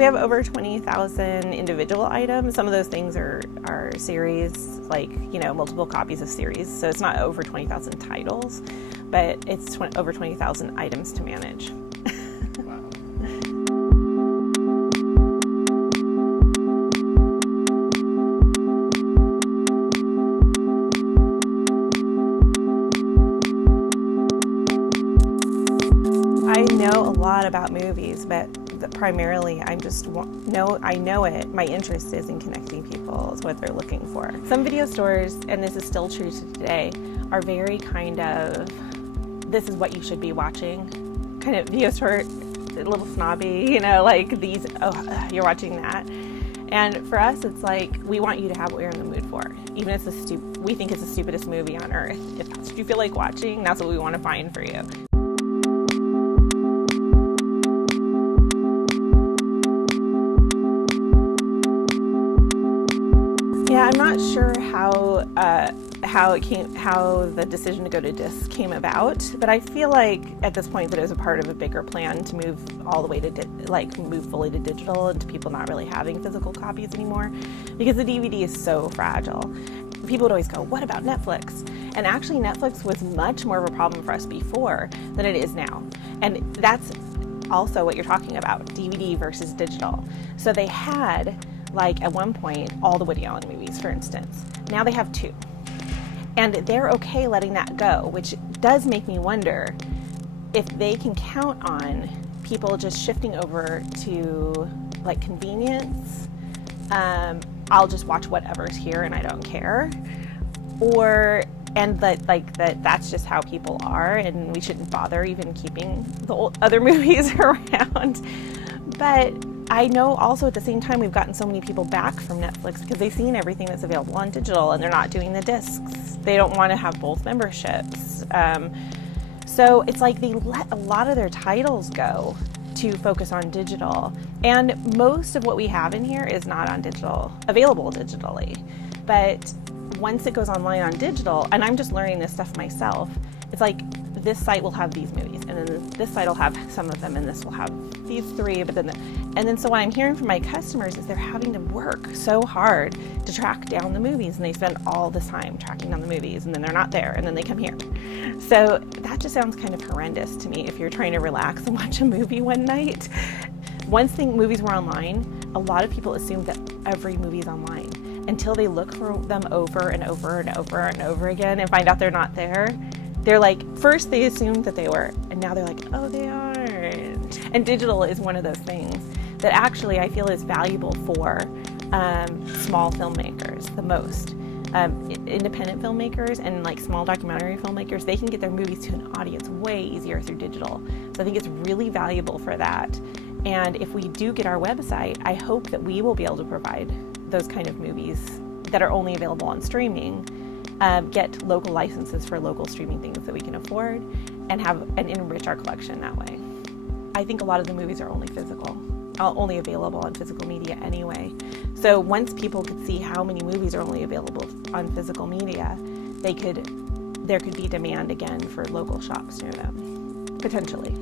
We have over 20,000 individual items. Some of those things are series, like, multiple copies of series. So it's not over 20,000 titles, but it's over 20,000 items to manage. I know a lot about movies, but primarily I know it. My interest is in connecting people. It's what they're looking for. Some video stores, and this is still true to today, are very kind of, this is what you should be watching kind of video store, a little snobby, like these, oh, you're watching that. And for us, it's like, we want you to have what you're in the mood for. Even if we think it's the stupidest movie on earth. If that's what you feel like watching, that's what we want to find for you. Yeah, I'm not sure how the decision to go to disc came about, but I feel like at this point that it was a part of a bigger plan to move all the way to move fully to digital and to people not really having physical copies anymore, because the DVD is so fragile. People would always go, "What about Netflix?" And actually, Netflix was much more of a problem for us before than it is now, and that's also what you're talking about, DVD versus digital. So they had, like, at one point, all the Woody Allen movies, for instance. Now they have 2. And they're okay letting that go, which does make me wonder if they can count on people just shifting over to, like, convenience. I'll just watch whatever's here and I don't care. That's just how people are, and we shouldn't bother even keeping the other movies around. But I know also at the same time we've gotten so many people back from Netflix because they've seen everything that's available on digital and they're not doing the discs. They don't want to have both memberships. So it's like they let a lot of their titles go to focus on digital. And most of what we have in here is not on digital, available digitally. But once it goes online on digital, and I'm just learning this stuff myself, it's like this site will have these movies, and then this site will have some of them, and this will have these 3, but then so what I'm hearing from my customers is they're having to work so hard to track down the movies, and they spend all this time tracking down the movies, and then they're not there, and then they come here. So that just sounds kind of horrendous to me if you're trying to relax and watch a movie one night. Once movies were online, a lot of people assumed that every movie's online until they look for them over and over and over and over again and find out they're not there. They're like, first they assumed that they were, and now they're like, oh, they aren't. And digital is one of those things that actually I feel is valuable for small filmmakers the most. Independent filmmakers and like small documentary filmmakers, they can get their movies to an audience way easier through digital. So I think it's really valuable for that. And if we do get our website, I hope that we will be able to provide those kind of movies that are only available on streaming, get local licenses for local streaming things that we can afford, and enrich our collection that way. I think a lot of the movies are only available on physical media anyway. So once people could see how many movies are only available on physical media, there could be demand again for local shops near them, potentially.